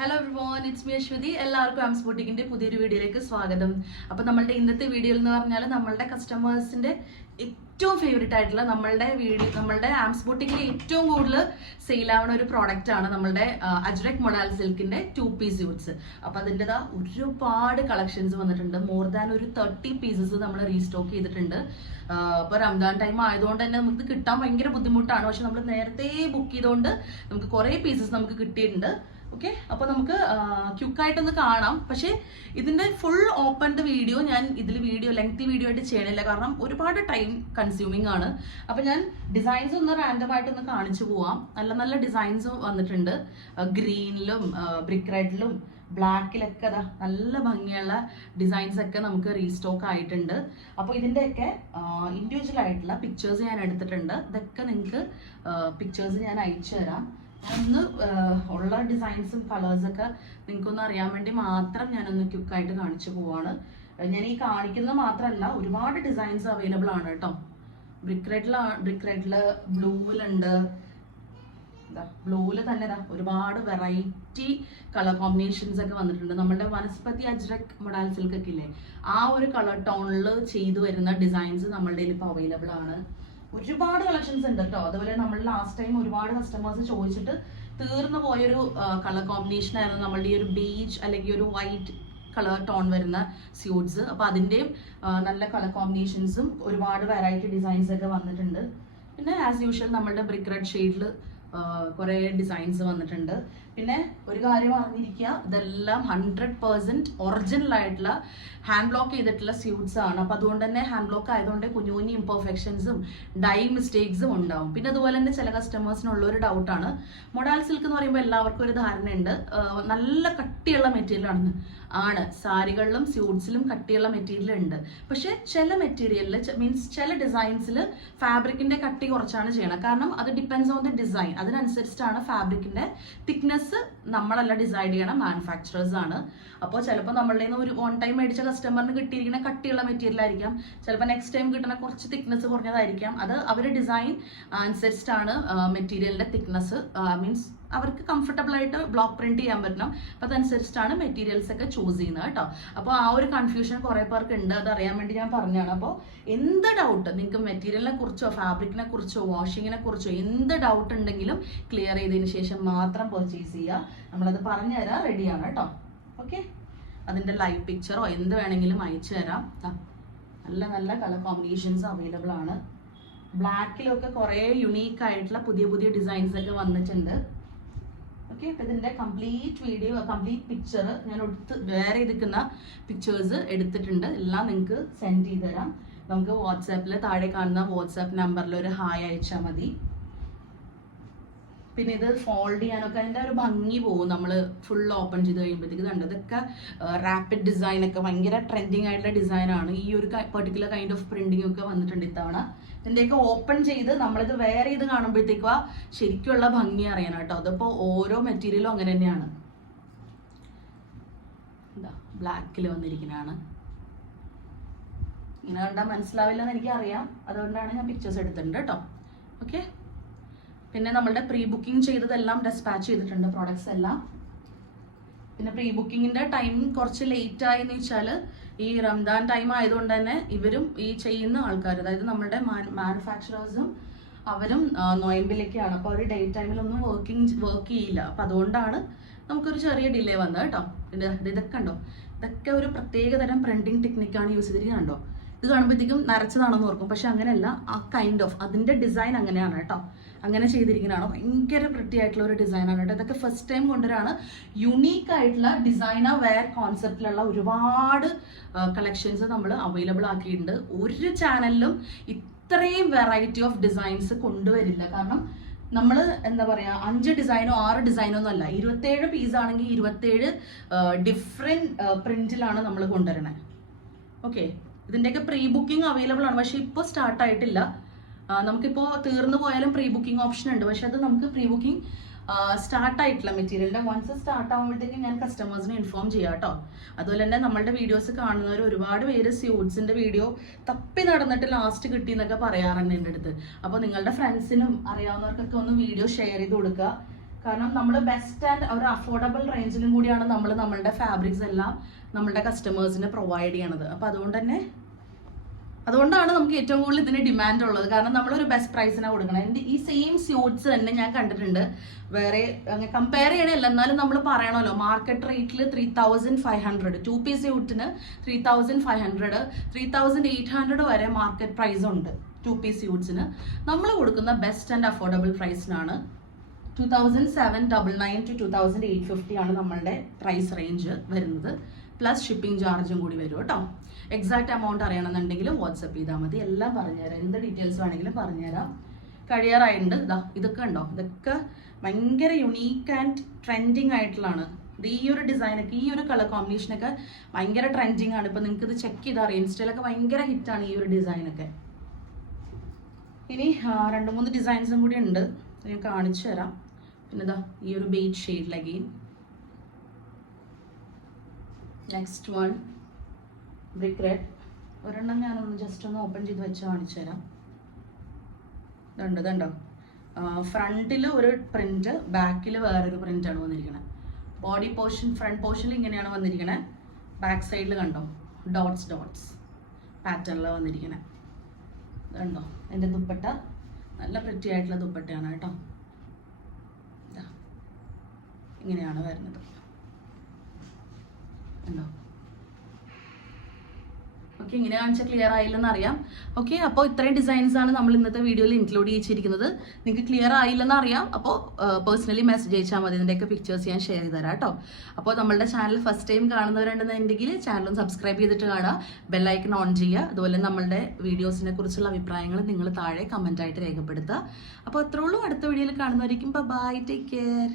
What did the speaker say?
Hello everyone it's me Aswathy എല്ലാവർക്കും ആംസ് ബൊട്ടിക്കിന്റെ പുതിയൊരു വീഡിയോയിലേക്ക് സ്വാഗതം. അപ്പോൾ നമ്മളുടെ ഇന്നത്തെ വീഡിയോ എന്ന് പറഞ്ഞാൽ നമ്മളുടെ കസ്റ്റമേഴ്സിന്റെ ഏറ്റവും ഫേവറേറ്റ് ആയിട്ടുള്ള നമ്മളുടെ വീഡിയോ നമ്മളുടെ ആംസ് ബൊട്ടിക്കിൽ ഏറ്റവും കൂടുതൽ സെയിലാവുന്ന ഒരു പ്രോഡക്റ്റ് ആണ് നമ്മളുടെ അജ്രക് മൊഡാൽ സിൽക്കിന്റെ ടു പീസ് യൂട്ട്സ് അപ്പോൾ അതിന്റെതാ ഒരുപാട് കളക്ഷൻസ് വന്നിട്ടുണ്ട്. മോർ ദാൻ ഒരു തേർട്ടി പീസസ് നമ്മൾ റീസ്റ്റോക്ക് ചെയ്തിട്ടുണ്ട്. അപ്പോൾ റംദാൻ ടൈം ആയതുകൊണ്ട് തന്നെ നമുക്ക് കിട്ടാൻ ഭയങ്കര ബുദ്ധിമുട്ടാണ്. പക്ഷെ നമ്മൾ നേരത്തെ ബുക്ക് ചെയ്തുകൊണ്ട് നമുക്ക് കുറേ പീസസ് നമുക്ക് കിട്ടിയിട്ടുണ്ട്. ഓക്കെ അപ്പോൾ നമുക്ക് ക്യുക്കായിട്ടൊന്ന് കാണാം. പക്ഷേ ഇതിന്റെ ഫുൾ ഓപ്പൺഡ് വീഡിയോ ഞാൻ ഇതിൽ വീഡിയോ ലെങ്തി വീഡിയോ ആയിട്ട് ചെയ്യണില്ല. കാരണം ഒരുപാട് ടൈം കൺസ്യൂമിങ് ആണ്. അപ്പോൾ ഞാൻ ഡിസൈൻസ് ഒന്ന് റാൻഡം ആയിട്ടൊന്ന് കാണിച്ചു പോവാം. നല്ല നല്ല ഡിസൈൻസ് വന്നിട്ടുണ്ട്. ഗ്രീനിലും ബ്രിക്ക് റെഡിലും ബ്ലാക്കിലൊക്കെ അതാ നല്ല ഭംഗിയുള്ള ഡിസൈൻസ് ഒക്കെ നമുക്ക് റീസ്റ്റോക്ക് ആയിട്ടുണ്ട്. അപ്പോൾ ഇതിന്റെയൊക്കെ ഇൻഡിവിജ്വൽ ആയിട്ടുള്ള പിക്ചേഴ്സ് ഞാൻ എടുത്തിട്ടുണ്ട്. ഇതൊക്കെ നിങ്ങൾക്ക് പിക്ചേഴ്സ് ഞാൻ അയച്ചു തരാം ഒന്ന് ഉള്ള ഡിസൈൻസും കളേഴ്സൊക്കെ നിങ്ങൾക്കൊന്ന് അറിയാൻ വേണ്ടി മാത്രം ഞാനൊന്ന് ക്യുക്കായിട്ട് കാണിച്ചു പോവാണ്. ഞാൻ ഈ കാണിക്കുന്നത് മാത്രമല്ല ഒരുപാട് ഡിസൈൻസ് അവൈലബിൾ ആണ് കേട്ടോ. ബ്രിക്ക് റെഡിലാണ് ബ്രിക്ക് റെഡിൽ ബ്ലൂവിലുണ്ട് ബ്ലൂവിൽ തന്നെ ദാ ഒരുപാട് വെറൈറ്റി കളർ കോമ്പിനേഷൻസ് ഒക്കെ വന്നിട്ടുണ്ട്. നമ്മുടെ വനസ്പതി അജ്രക് മൊഡാൽ സിൽക്ക് ഒക്കെ ഇല്ലേ ആ ഒരു കളർ ടോണിൽ ചെയ്തു വരുന്ന ഡിസൈൻസ് നമ്മളുടെ ഇപ്പോൾ അവൈലബിൾ ആണ്. ഒരുപാട് കളക്ഷൻസ് ഉണ്ട് കേട്ടോ അതുപോലെ നമ്മൾ ലാസ്റ്റ് ടൈം ഒരുപാട് കസ്റ്റമേഴ്സ് ചോദിച്ചിട്ട് തീർന്നു പോയൊരു കളർ കോമ്പിനേഷൻ ആയിരുന്നു നമ്മളുടെ ഈ ഒരു ബീച്ച് അല്ലെങ്കിൽ ഒരു വൈറ്റ് കളർ ടോൺ വരുന്ന സ്യൂട്ട്സ് അപ്പോൾ അതിന്റെയും നല്ല കളർ കോമ്പിനേഷൻസും ഒരുപാട് വെറൈറ്റി ഡിസൈൻസ് ഒക്കെ വന്നിട്ടുണ്ട്. പിന്നെ ആസ് യൂഷ്വൽ നമ്മളുടെ ബ്രിക്ക് റെഡ് ഷെയ്ഡിൽ കുറേ ഡിസൈൻസ് വന്നിട്ടുണ്ട്. പിന്നെ ഒരു കാര്യം അറിഞ്ഞിരിക്കുക ഇതെല്ലാം ഹൺഡ്രഡ് പേഴ്സന്റ് ഒറിജിനൽ ആയിട്ടുള്ള ഹാൻഡ് ബ്ലോക്ക് ചെയ്തിട്ടുള്ള സ്യൂട്ട്സ് ആണ്. അപ്പോൾ അതുകൊണ്ട് തന്നെ ഹാൻഡ് ബ്ലോക്ക് ആയതുകൊണ്ട് കുഞ്ഞു കുഞ്ഞു ഇംപെർഫെക്ഷൻസും ഡൈ മിസ്റ്റേക്സും ഉണ്ടാവും. പിന്നെ അതുപോലെ തന്നെ ചില കസ്റ്റമേഴ്സിനുള്ള ഒരു ഡൗട്ടാണ് മൊഡാൽ സിൽക്ക് എന്ന് പറയുമ്പോൾ എല്ലാവർക്കും ഒരു ധാരണയുണ്ട്. നല്ല കട്ടിയുള്ള മെറ്റീരിയലാണ് ആണ്. സാരികളിലും സ്യൂട്ട്സിലും കട്ടിയുള്ള മെറ്റീരിയൽ ഉണ്ട്. പക്ഷേ ചില മെറ്റീരിയലിൽ മീൻസ് ചില ഡിസൈൻസിൽ ഫാബ്രിക്കിന്റെ കട്ടി കുറച്ചാണ് ചെയ്യണം കാരണം അത് ഡിപ്പെൻസ് ഓൺ ദ ഡിസൈൻ അതിനനുസരിച്ചിട്ടാണ് ഫാബ്രിക്കിന്റെ തിക്നെസ് നമ്മളല്ല ഡിസൈഡ് ചെയ്യണം മാനുഫാക്ചറേഴ്സ് ആണ്. അപ്പോൾ ചിലപ്പോൾ നമ്മളുടെ നിന്ന് ഒരു വൺ ടൈം മേടിച്ച കസ്റ്റമറിന് കിട്ടിയിരിക്കുന്ന കട്ടിയുള്ള മെറ്റീരിയൽ ആയിരിക്കാം. ചിലപ്പോൾ നെക്സ്റ്റ് ടൈം കിട്ടുന്ന കുറച്ച് തിക്നെസ് കുറഞ്ഞതായിരിക്കാം. അത് അവരുടെ ഡിസൈൻ അനുസരിച്ചിട്ടാണ് മെറ്റീരിയലിന്റെ തിക്നെസ് മീൻസ് അവർക്ക് കംഫർട്ടബിൾ ആയിട്ട് ബ്ലോക്ക് പ്രിന്റ് ചെയ്യാൻ പറ്റണം. അപ്പം അതനുസരിച്ചിട്ടാണ് മെറ്റീരിയൽസ് ഒക്കെ ചൂസ് ചെയ്യുന്നത് കേട്ടോ. അപ്പോൾ ആ ഒരു കൺഫ്യൂഷൻ കുറേ പേർക്ക് ഉണ്ട്. അത് അറിയാൻ വേണ്ടി ഞാൻ പറഞ്ഞതാണ്. അപ്പോൾ എന്ത് ഡൗട്ട് നിങ്ങൾക്ക് മെറ്റീരിയലിനെ കുറിച്ചോ ഫാബ്രിക്കിനെ കുറിച്ചോ വാഷിങ്ങിനെ കുറിച്ചോ എന്ത് ഡൗട്ട് ഉണ്ടെങ്കിലും ക്ലിയർ ചെയ്തതിന് ശേഷം മാത്രം പർച്ചേസ് ചെയ്യുക. നമ്മളത് പറഞ്ഞു തരാം റെഡിയാണ് കേട്ടോ. ഓക്കെ അതിന്റെ ലൈവ് പിക്ചറോ എന്ത് വേണമെങ്കിലും അയച്ചു തരാം. നല്ല നല്ല കളർ കോമ്പിനേഷൻസ് അവൈലബിൾ ആണ്. ബ്ലാക്കിലൊക്കെ കുറേ യുണീക്ക് ആയിട്ടുള്ള പുതിയ പുതിയ ഡിസൈൻസ് ഒക്കെ വന്നിട്ടുണ്ട്. ഓക്കെ അപ്പം ഇതിന്റെ കംപ്ലീറ്റ് വീഡിയോ കംപ്ലീറ്റ് പിക്ചർ ഞാൻ എടുത്ത് വേറെ എടുക്കുന്ന പിക്ചേഴ്സ് എടുത്തിട്ടുണ്ട്. എല്ലാം നിങ്ങൾക്ക് സെൻഡ് ചെയ്ത് തരാം നമുക്ക് വാട്സാപ്പിൽ താഴെ കാണുന്ന വാട്സാപ്പ് നമ്പറിൽ ഒരു ഹായ് അയച്ചാൽ മതി. പിന്നെ ഇത് ഫോൾഡ് ചെയ്യാനൊക്കെ അതിന്റെ ഒരു ഭംഗി പോകും നമ്മൾ ഫുൾ ഓപ്പൺ ചെയ്ത് കഴിയുമ്പോഴത്തേക്ക് കണ്ടത് ഇതൊക്കെ റാപ്പിഡ് ഡിസൈൻ ഒക്കെ ഭയങ്കര ട്രെൻഡിങ് ആയിട്ടുള്ള ഡിസൈനാണ് ഈ ഒരു പെർട്ടിക്കുലർ കൈൻഡ് ഓഫ് പ്രിന്റിംഗ് ഒക്കെ വന്നിട്ടുണ്ട് ഇത്തവണ. ഇതിന്റെയൊക്കെ ഓപ്പൺ ചെയ്ത് നമ്മളിത് വേറെ ഇത് കാണുമ്പോഴത്തേക്കും ആ ശരിക്കുള്ള ഭംഗി അറിയണം കേട്ടോ അതിപ്പോൾ ഓരോ മെറ്റീരിയലും അങ്ങനെ തന്നെയാണ്. ബ്ലാക്കിൽ വന്നിരിക്കുന്നതാണ്. ഇങ്ങനെ കണ്ടാൽ മനസ്സിലാവില്ലെന്ന് എനിക്കറിയാം. അതുകൊണ്ടാണ് ഞാൻ പിക്ചേഴ്സ് എടുത്തിട്ടുണ്ട് കേട്ടോ. ഓക്കെ പിന്നെ നമ്മളുടെ പ്രീ ബുക്കിംഗ് ചെയ്തതെല്ലാം ഡെസ്പാച്ച് ചെയ്തിട്ടുണ്ട് പ്രോഡക്ട്സ് എല്ലാം. പിന്നെ പ്രീ ബുക്കിങ്ങിന്റെ ടൈം കുറച്ച് ലേറ്റ് ആയെന്ന് വെച്ചാൽ ഈ റംദാൻ ടൈം ആയതുകൊണ്ട് തന്നെ ഇവരും ഈ ചെയ്യുന്ന ആൾക്കാർ അതായത് നമ്മുടെ മാനുഫാക്ചറേഴ്സും അവരും നോയമ്പിലേക്കാണ്. അപ്പോൾ ഒരു ഡേ ടൈമിലൊന്നും വർക്കിംഗ് വർക്ക് ചെയ്യില്ല. അപ്പം അതുകൊണ്ടാണ് നമുക്കൊരു ചെറിയ ഡിലേ വന്നത് കേട്ടോ. ഇത് ഇതൊക്കെ ഉണ്ടോ ഇതൊക്കെ ഒരു പ്രത്യേക തരം പ്രിന്റിങ് ടെക്നിക്കാണ് യൂസ് ചെയ്തിരിക്കുന്നത് കണ്ടോ? ഇത് കാണുമ്പോഴത്തേക്കും നരച്ചതാണെന്ന് ഓർക്കും. പക്ഷെ അങ്ങനെയല്ല ആ കൈൻഡ് ഓഫ് അതിന്റെ ഡിസൈൻ അങ്ങനെയാണ് കേട്ടോ. അങ്ങനെ ചെയ്തിരിക്കുന്നതാണ്. ഭയങ്കര പ്രിട്ടി ആയിട്ടുള്ള ഒരു ഡിസൈനാണ് കേട്ടോ. ഇതൊക്കെ ഫസ്റ്റ് ടൈം കൊണ്ടുവരാണ്. യുണീക്ക് ആയിട്ടുള്ള ഡിസൈനർ വെയർ കോൺസെപ്റ്റിലുള്ള ഒരുപാട് കളക്ഷൻസ് നമ്മൾ അവൈലബിൾ ആക്കിയിട്ടുണ്ട്. ഒരു ചാനലിലും ഇത്രയും വെറൈറ്റി ഓഫ് ഡിസൈൻസ് കൊണ്ടുവരില്ല. കാരണം നമ്മൾ എന്താ പറയുക അഞ്ച് ഡിസൈനോ ആറ് ഡിസൈനോ ഒന്നും അല്ല. ഇരുപത്തേഴ് പീസ് ആണെങ്കിൽ ഇരുപത്തേഴ് ഡിഫറെന്റ് പ്രിന്റിലാണ് നമ്മൾ കൊണ്ടുവരണേ ഓക്കെ ഇതിന്റെയൊക്കെ പ്രീ ബുക്കിംഗ് അവൈലബിൾ ആണ്. പക്ഷേ ഇപ്പോൾ സ്റ്റാർട്ട് ആയിട്ടില്ല. നമുക്കിപ്പോൾ തീർന്നു പോയാലും പ്രീ ബുക്കിംഗ് ഓപ്ഷൻ ഉണ്ട്. പക്ഷെ അത് നമുക്ക് പ്രീ ബുക്കിംഗ് സ്റ്റാർട്ട് ആയിട്ടില്ല മെറ്റീരിയലിന്റെ വൺസ് സ്റ്റാർട്ട് ആകുമ്പോഴത്തേക്കും ഞാൻ കസ്റ്റമേഴ്സിനെ ഇൻഫോം ചെയ്യാം കേട്ടോ. അതുപോലെ തന്നെ നമ്മളുടെ വീഡിയോസ് കാണുന്നവർ ഒരുപാട് പേര് സ്യൂട്ട്സിന്റെ വീഡിയോ തപ്പി നടന്നിട്ട് ലാസ്റ്റ് കിട്ടി എന്നൊക്കെ പറയാറുണ്ട് എന്റെ അടുത്ത്. അപ്പോൾ നിങ്ങളുടെ ഫ്രണ്ട്സിനും അറിയാവുന്നവർക്കൊക്കെ ഒന്ന് വീഡിയോ ഷെയർ ചെയ്ത് കൊടുക്കുക. കാരണം നമ്മൾ ബെസ്റ്റ് ആൻഡ് ഒരു അഫോർഡബിൾ റേഞ്ചിലും കൂടിയാണ് നമ്മൾ നമ്മളുടെ ഫാബ്രിക്സ് എല്ലാം നമ്മളുടെ കസ്റ്റമേഴ്സിന് പ്രൊവൈഡ് ചെയ്യണത്. അപ്പോൾ അതുകൊണ്ട് തന്നെ അതുകൊണ്ടാണ് നമുക്ക് ഏറ്റവും കൂടുതൽ ഇതിന് ഡിമാൻഡ് ഉള്ളത്. കാരണം നമ്മളൊരു ബെസ്റ്റ് പ്രൈസിനാണ് കൊടുക്കണം. എന്റെ ഈ സെയിം സ്യൂട്ട്സ് തന്നെ ഞാൻ കണ്ടിട്ടുണ്ട്. വേറെ അങ്ങനെ കമ്പയർ ചെയ്യണമല്ല എന്നാലും നമ്മൾ പറയണമല്ലോ മാർക്കറ്റ് റേറ്റിൽ three thousand five hundred two piece സ്യൂട്ടിന് three thousand five hundred three thousand eight hundred വരെ മാർക്കറ്റ് പ്രൈസ് ഉണ്ട്. ടു പീസ് സ്യൂട്ട്സിന് നമ്മൾ കൊടുക്കുന്ന best and affordable പ്രൈസിനാണ് two thousand seven double nine two two thousand eight fifty ആണ് നമ്മളുടെ price range വരുന്നത്. Plus shipping ചാർജും കൂടി വരും കേട്ടോ. എക്സാക്ട് എമൗണ്ട് അറിയണമെന്നുണ്ടെങ്കിൽ വാട്സപ്പ് ചെയ്താൽ മതി. എല്ലാം പറഞ്ഞുതരാം എന്ത് ഡീറ്റെയിൽസ് വേണമെങ്കിലും പറഞ്ഞുതരാം കഴിയാറായിട്ടുണ്ട്. ഇതാ ഇതൊക്കെ ഉണ്ടോ ഇതൊക്കെ ഭയങ്കര യുണീക്ക് ആൻഡ് ട്രെൻഡിങ് ആയിട്ടുള്ളതാണ്. ഇത് ഈ ഒരു ഡിസൈനൊക്കെ ഈ ഒരു കളർ കോമ്പിനേഷനൊക്കെ ഭയങ്കര ട്രെൻഡിങ് ആണ്. ഇപ്പം നിങ്ങൾക്ക് ഇത് ചെക്ക് ചെയ്താൽ അറിയാം. ഇൻസ്റ്റയിലൊക്കെ ഭയങ്കര ഹിറ്റാണ് ഈ ഒരു ഡിസൈനൊക്കെ ഇനി രണ്ട് മൂന്ന് ഡിസൈൻസും കൂടി ഉണ്ട്. ഞാൻ കാണിച്ചു തരാം. പിന്നെ ഇതാ ഈ ഒരു ബെയ്റ്റ് ഷെയ്ഡിൽ again next one brick red ഒരെണ്ണം ഞാനൊന്ന് ജസ്റ്റ് ഒന്ന് ഓപ്പൺ ചെയ്ത് വെച്ച് കാണിച്ചു തരാം. ഇതുണ്ട് ഇതുണ്ടോ? ഫ്രണ്ടിൽ ഒരു പ്രിന്റ് ബാക്കിൽ വേറൊരു പ്രിന്റ് ആണ് വന്നിരിക്കുന്നത് ബോഡി പോർഷൻ ഫ്രണ്ട് പോർഷനിൽ ഇങ്ങനെയാണ് വന്നിരിക്കുന്നത് ബാക്ക് സൈഡിൽ കണ്ടോ? ഡോട്ട്സ് ഡോട്ട്സ് പാറ്റേണിൽ വന്നിരിക്കുന്നത് കണ്ടോ എന്റെ ദുപ്പട്ട. നല്ല പ്രിറ്റി ആയിട്ടുള്ള ദുപ്പട്ടയാണ് കേട്ടോ ഇതാ. ഇങ്ങനെയാണ് വരുന്നത്. ഓക്കെ ഇങ്ങനെ കാണിച്ചാൽ ക്ലിയർ ആയില്ലെന്ന് അറിയാം. ഓക്കെ അപ്പോൾ ഇത്രയും ഡിസൈൻസ് ആണ് നമ്മൾ ഇന്നത്തെ വീഡിയോയിൽ ഇൻക്ലൂഡ് ചെയ്തിരിക്കുന്നത് നിങ്ങൾക്ക് ക്ലിയർ ആയില്ലെന്ന് അറിയാം. അപ്പോൾ പേഴ്സണലി മെസ്സേജ് അയച്ചാൽ മതി. ഇതിന്റെയൊക്കെ പിക്ചേഴ്സ് ഞാൻ ഷെയർ ചെയ്ത് തരാം കേട്ടോ അപ്പോൾ നമ്മുടെ ചാനൽ ഫസ്റ്റ് ടൈം കാണുന്നവരുണ്ടെന്നുണ്ടെങ്കിൽ ചാനലും സബ്സ്ക്രൈബ് ചെയ്തിട്ട് കാണുക. ബെല്ലൈക്കൺ ഓൺ ചെയ്യുക. അതുപോലെ നമ്മളുടെ വീഡിയോസിനെ കുറിച്ചുള്ള അഭിപ്രായങ്ങൾ നിങ്ങൾ താഴെ കമന്റായിട്ട് രേഖപ്പെടുത്തുക. അപ്പോൾ അത്രേ ഉള്ളൂ. അടുത്ത വീഡിയോയിൽ കാണുന്നവരിക്കും ബൈ ടേക്ക് കെയർ